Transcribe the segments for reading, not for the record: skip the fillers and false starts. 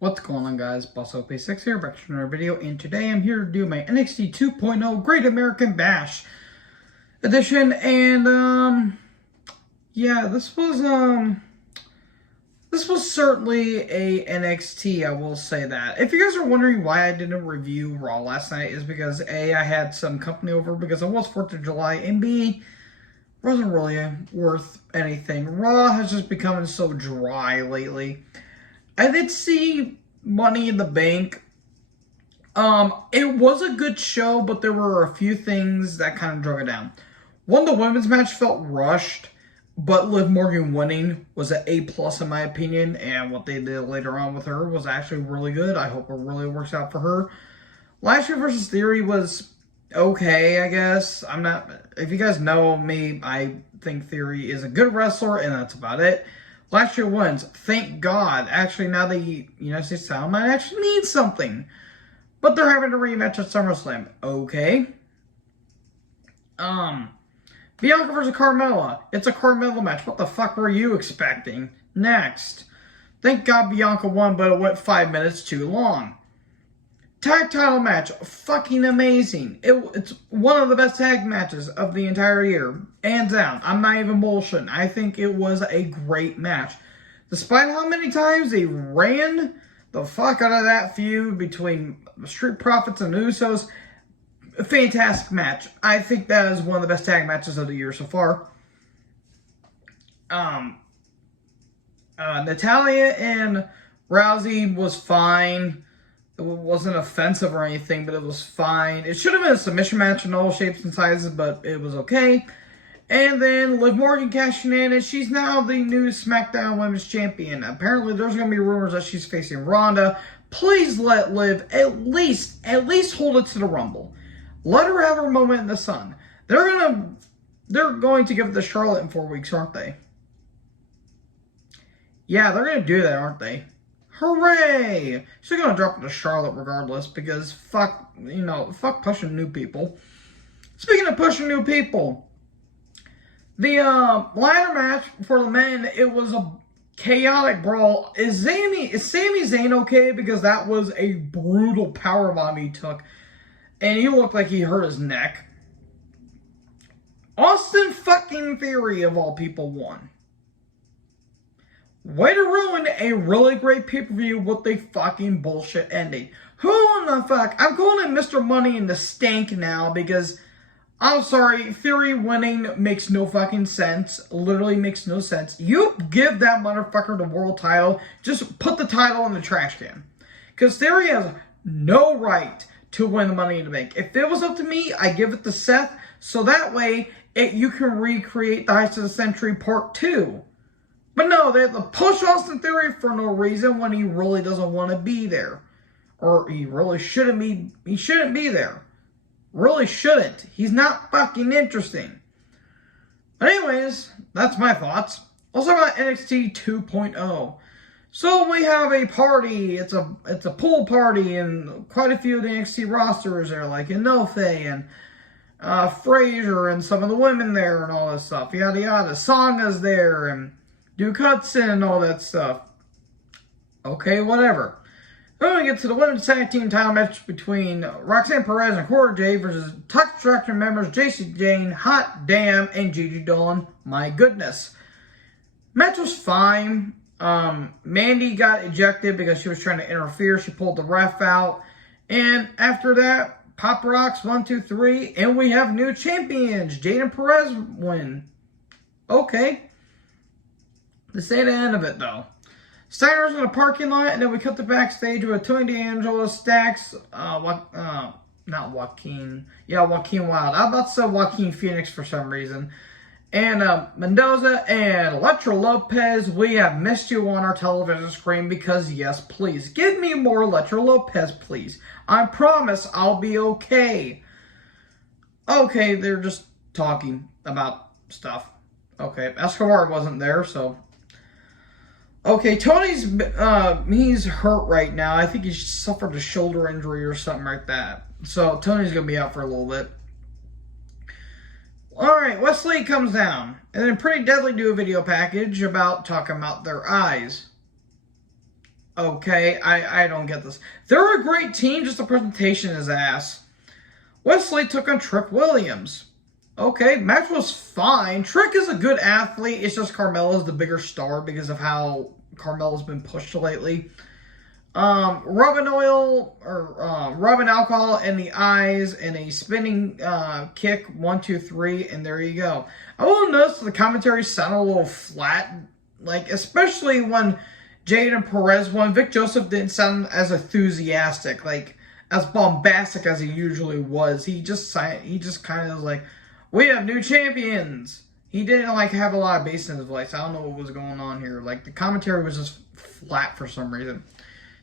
What's going on, guys? BossOP6 here, back to another video, and today I'm here to do my NXT 2.0 Great American Bash edition, and yeah, this was certainly a NXT, I will say that. If you guys are wondering why I didn't review Raw last night, is because A, I had some company over because it was 4th of July, and B, wasn't really worth anything. Raw has just become so dry lately. I did see Money in the Bank. It was a good show, but there were a few things that kind of drug it down. One, the women's match felt rushed, but Liv Morgan winning was an A+ in my opinion, and what they did later on with her was actually really good. I hope it really works out for her. Lashley versus Theory was okay, I guess. If you guys know me, I think Theory is a good wrestler, and that's about it. Lashley wins. Thank God. Actually, now the United States title might actually mean something. But they're having a rematch at SummerSlam. Okay. Bianca versus Carmella. It's a Carmella match. What the fuck were you expecting? Next. Thank God Bianca won, but it went 5 minutes too long. Tag title match, fucking amazing. It's one of the best tag matches of the entire year. Hands down. I'm not even bullshitting. I think it was a great match. Despite how many times they ran the fuck out of that feud between Street Profits and Usos, a fantastic match. I think that is one of the best tag matches of the year so far. Natalya and Rousey was fine. It wasn't offensive or anything, but it was fine. It should have been a submission match in all shapes and sizes, but it was okay. And then Liv Morgan cashing in, and she's now the new Smackdown Women's Champion. Apparently, there's going to be rumors that she's facing Ronda. Please let Liv at least hold it to the Rumble. Let her have her moment in the sun. They're going to give it to Charlotte in 4 weeks, aren't they? Yeah, they're going to do that, aren't they? Hooray! She's gonna drop it to Charlotte regardless because fuck pushing new people. Speaking of pushing new people, the ladder match for the men, it was a chaotic brawl. Is Sami Zayn okay? Because that was a brutal powerbomb he took, and he looked like he hurt his neck. Austin fucking Theory of all people won. Way to ruin a really great pay-per-view with a fucking bullshit ending. Who in the fuck? I'm calling him Mr. Money in the Stank now because, I'm sorry, Theory winning makes no fucking sense. Literally makes no sense. You give that motherfucker the world title, just put the title in the trash can. Because Theory has no right to win the Money in the Bank. If it was up to me, I give it to Seth, so that way you can recreate the Heist of the Century Part 2. But no, they have to push Austin Theory for no reason when he really doesn't want to be there. Or he really shouldn't be. He shouldn't be there. Really shouldn't. He's not fucking interesting. But anyways, that's my thoughts. Also about NXT 2.0. So we have a party. It's a pool party, and quite a few of the NXT rosters there, like Inoue and Frazier and some of the women there and all this stuff. Yada yada. Sanga's there and Duke Hudson and all that stuff. Okay, whatever. Then we get to the women's tag team title match between Roxanne Perez and Cora Jade versus Tuck Extraction members JC Jane, Hot Damn, and Gigi Dolan. My goodness. Match was fine. Mandy got ejected because she was trying to interfere. She pulled the ref out. And after that, Pop Rocks 1, 2, 3. And we have new champions. Jade and Perez win. Okay. This ain't the end of it, though. Steiner's in a parking lot, and then we cut to backstage with Tony D'Angelo, Stacks, not Joaquin. Yeah, Joaquin Wild. I was about to say Joaquin Phoenix for some reason. And Mendoza and Electra Lopez. We have missed you on our television screen because, yes, please. Give me more Electra Lopez, please. I promise I'll be okay. Okay, they're just talking about stuff. Okay, Escobar wasn't there, so... Okay, Tony's, he's hurt right now. I think he suffered a shoulder injury or something like that. So, Tony's going to be out for a little bit. Alright, Wesley comes down. And then Pretty Deadly do a video package about talking about their eyes. Okay, I don't get this. They're a great team, just the presentation is ass. Wesley took on Trick Williams. Okay, match was fine. Trick is a good athlete. It's just Carmella's the bigger star because of how Carmella's been pushed lately. Rubbing alcohol in the eyes and a spinning kick, 1, 2, 3, and there you go. I will notice the commentary sounded a little flat, like especially when Jade and Perez won. Vic Joseph didn't sound as enthusiastic, like as bombastic as he usually was. He just kind of was like, "We have new champions." He didn't like have a lot of bass in his voice. I don't know what was going on here. Like the commentary was just flat for some reason.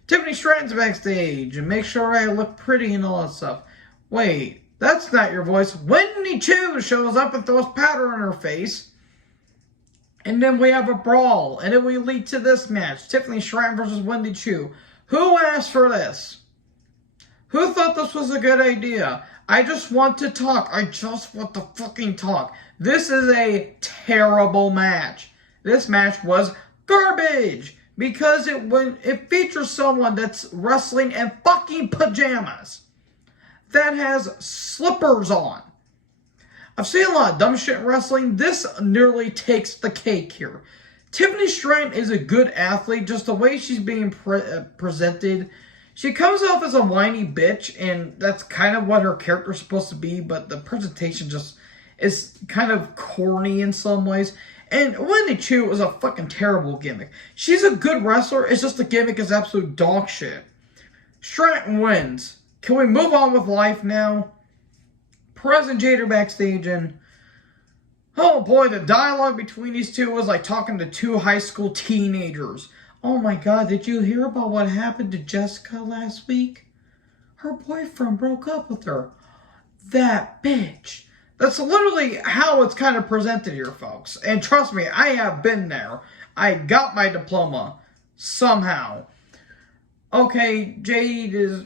Tiffany Stratton's backstage and make sure I look pretty and all that stuff. Wait, that's not your voice. Wendy Choo shows up and throws powder in her face. And then we have a brawl. And then we lead to this match. Tiffany Stratton versus Wendy Choo. Who asked for this? Who thought this was a good idea? I just want to talk. I just want to fucking talk. This is a terrible match. This match was garbage. Because it features someone that's wrestling in fucking pajamas. That has slippers on. I've seen a lot of dumb shit in wrestling. This nearly takes the cake here. Tiffany Stratton is a good athlete. Just the way she's being presented. She comes off as a whiny bitch. And that's kind of what her character's supposed to be. But the presentation just is kind of corny in some ways. And Wendy Choo is a fucking terrible gimmick. She's a good wrestler. It's just the gimmick is absolute dog shit. Stratton wins. Can we move on with life now? Perez and Jade are backstage and... oh boy, the dialogue between these two was like talking to two high school teenagers. Oh my god, did you hear about what happened to Jessica last week? Her boyfriend broke up with her. That bitch. That's literally how it's kind of presented here, folks. And trust me, I have been there. I got my diploma. Somehow. Okay, Jade is,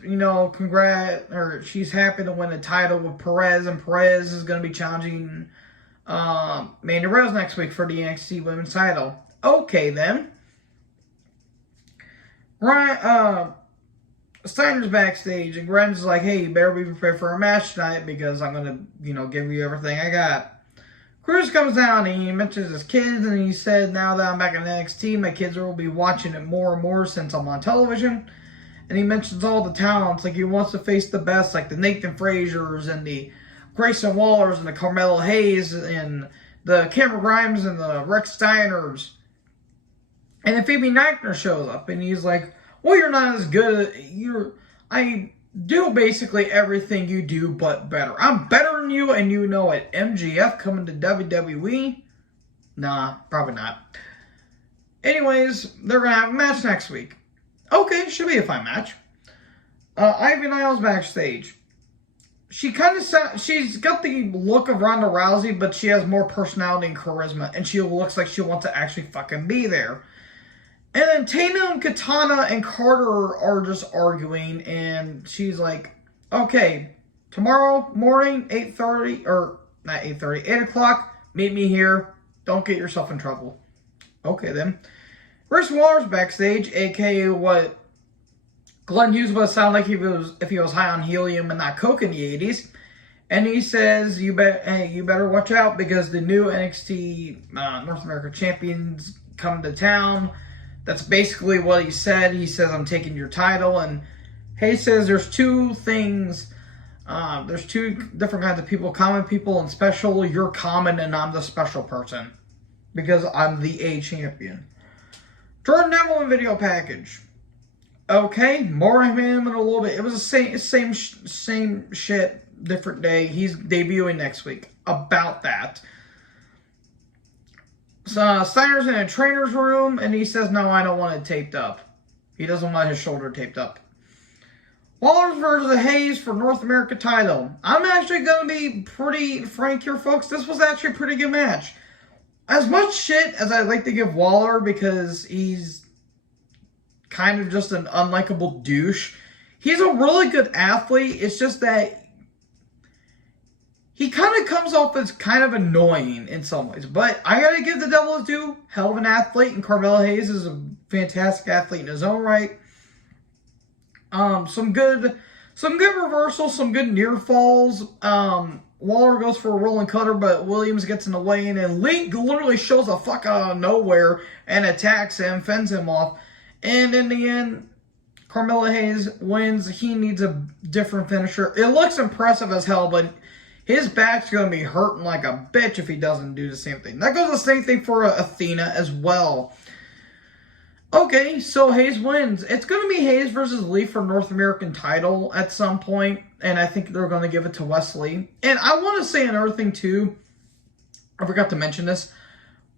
she's happy to win a title with Perez. And Perez is going to be challenging Mandy Rose next week for the NXT Women's title. Okay, then. Right, Steiner's backstage, and Gren's like, hey, you better be prepared for a match tonight because I'm going to, give you everything I got. Cruz comes down, and he mentions his kids, and he said, now that I'm back in NXT, my kids will be watching it more and more since I'm on television. And he mentions all the talents, like he wants to face the best, like the Nathan Frazier's, and the Grayson Wallers, and the Carmella Hayes, and the Cameron Grimes, and the Rex Steiners. And then Phoebe Nickner shows up, and he's like, well, you're not as good. I do basically everything you do, but better. I'm better than you, and you know it. MGF coming to WWE? Nah, probably not. Anyways, they're going to have a match next week. Okay, should be a fine match. Ivy Niles backstage. She's got the look of Ronda Rousey, but she has more personality and charisma, and she looks like she wants to actually fucking be there. And then Tatum, Katana, and Carter are just arguing, and she's like, okay, tomorrow morning, 8:30, or not 8:30, 8 o'clock, meet me here. Don't get yourself in trouble. Okay, then. Chris Waller's backstage, a.k.a. what Glenn Hughes would sound like if he was high on helium and not coke in the 80s. And he says, you better watch out because the new NXT North America champions come to town. That's basically what he said. He says, I'm taking your title. And Hayes says there's two things. There's two different kinds of people. Common people and special. You're common and I'm the special person. Because I'm the A champion. Jordan Devlin video package. Okay, more of him in a little bit. It was the same shit, different day. He's debuting next week. About that. So Steiner's in a trainer's room, and he says, no, I don't want it taped up. He doesn't want his shoulder taped up. Wallers versus Hayes for North America title. I'm actually going to be pretty frank here, folks. This was actually a pretty good match. As much shit as I'd like to give Waller because he's kind of just an unlikable douche, he's a really good athlete. It's just that he kind of comes off as kind of annoying in some ways. But I gotta give the devil his due. Hell of an athlete, and Carmella Hayes is a fantastic athlete in his own right. Some good reversals, some good near falls. Waller goes for a rolling cutter, but Williams gets in the way, and then Link literally shows the fuck out of nowhere and attacks him, fends him off. And in the end, Carmella Hayes wins. He needs a different finisher. It looks impressive as hell, but his back's going to be hurting like a bitch if he doesn't do the same thing. That goes the same thing for Athena as well. Okay, so Hayes wins. It's going to be Hayes versus Lee for North American title at some point, and I think they're going to give it to Wesley. And I want to say another thing, too. I forgot to mention this.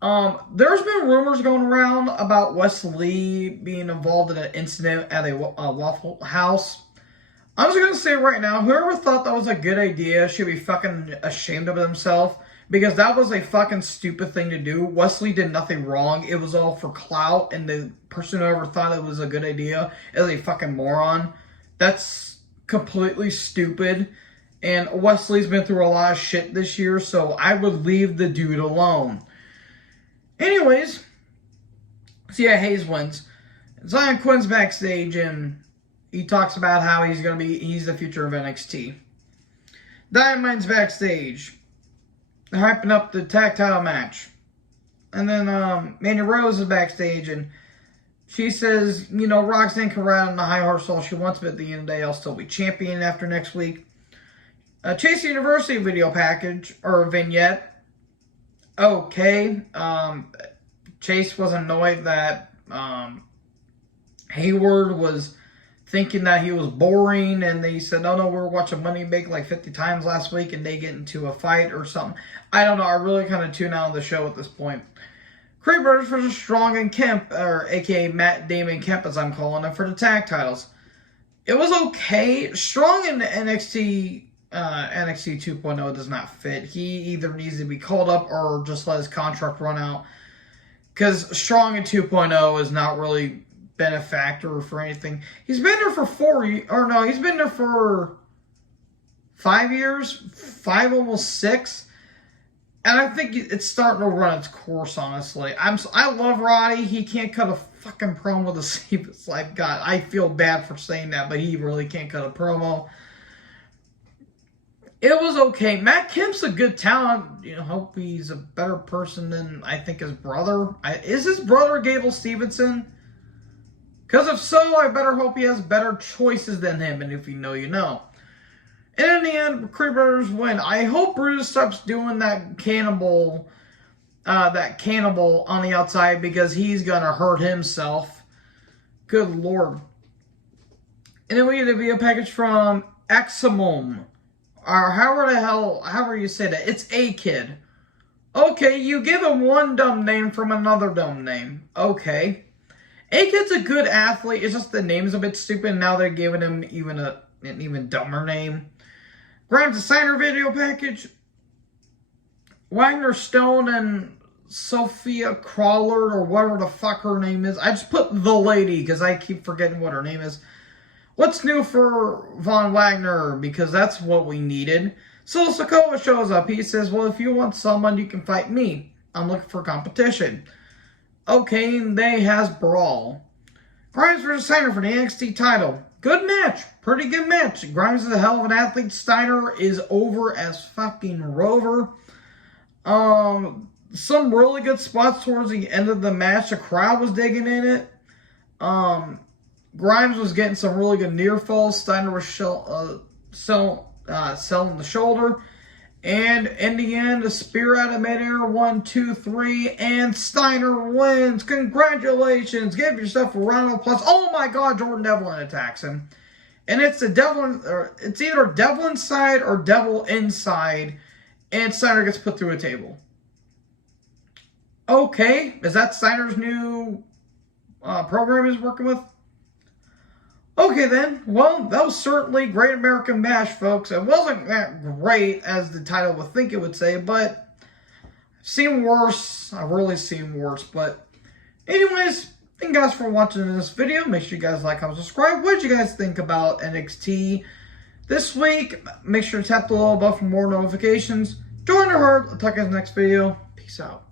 There's been rumors going around about Wesley being involved in an incident at a Waffle House. I'm just going to say right now, whoever thought that was a good idea should be fucking ashamed of himself. Because that was a fucking stupid thing to do. Wesley did nothing wrong. It was all for clout. And the person who ever thought it was a good idea is a fucking moron. That's completely stupid. And Wesley's been through a lot of shit this year. So I would leave the dude alone. Anyways. So yeah, Hayes wins. Zion Quinn's backstage. And he talks about how he's the future of NXT. Dynamite's backstage. They're hyping up the tag title match. And then Mandy Rose is backstage, and she says, you know, Roxanne can ride on the high horse all she wants, but at the end of the day, I'll still be champion after next week. Chase University video package, or vignette. Okay. Chase was annoyed that Hayward was thinking that he was boring, and they said, oh no, we were watching Money Bank like 50 times last week, and they get into a fight or something. I don't know, I really kind of tune out of the show at this point. Creed Brothers versus Strong and Kemp, or aka Matt Damon Kemp as I'm calling it, for the tag titles. It was okay. Strong in NXT 2.0 does not fit. He either needs to be called up or just let his contract run out. Because Strong in 2.0 is not really been a factor for anything. He's been there for he's been there for 5 years, 5, almost 6, and I think it's starting to run its course, honestly. I love Roddy. He can't cut a fucking promo to save his life. God, I feel bad for saying that, but he really can't cut a promo. It was okay. Matt Kemp's a good talent. You know, hope he's a better person than I think his brother. Is his brother Gable Stevenson? Because if so, I better hope he has better choices than him. And if you know, you know. And in the end, Creed Brothers win. I hope Brutus stops doing that cannibal on the outside, because he's going to hurt himself. Good Lord. And then we get a video package from Eximum. Or however you say that. It's A-Kid. Okay, you give him one dumb name from another dumb name. Okay. A-Kid's a good athlete. It's just the name's a bit stupid. And now they're giving him an even dumber name. Grimes and Steiner video package. Wagner Stone and Sophia Crawler, or whatever the fuck her name is. I just put the lady because I keep forgetting what her name is. What's new for Von Wagner? Because that's what we needed. So Sokoa shows up. He says, well, if you want someone, you can fight me. I'm looking for competition. Okay, and they has Brawl. Grimes versus Steiner for the NXT title. Good match. Pretty good match. Grimes is a hell of an athlete. Steiner is over as fucking Rover. Some really good spots towards the end of the match. The crowd was digging in it. Grimes was getting some really good near falls. Steiner was selling the shoulder. And in the end, the spear out of midair, 1, 2, 3, and Steiner wins. Congratulations. Give yourself a round of applause. Oh my God, Jordan Devlin attacks him. And it's it's either Devil Inside or Devil Inside. And Steiner gets put through a table. Okay, is that Steiner's new program he's working with? Okay then, well, that was certainly Great American Bash, folks. It wasn't that great as the title would think it would say, but I've seen worse. I've really seen worse, but anyways, thank you guys for watching this video. Make sure you guys like, comment, subscribe. What did you guys think about NXT this week. Make sure to tap the little bell for more notifications. Join the herd. I'll talk to you in the next video. Peace out.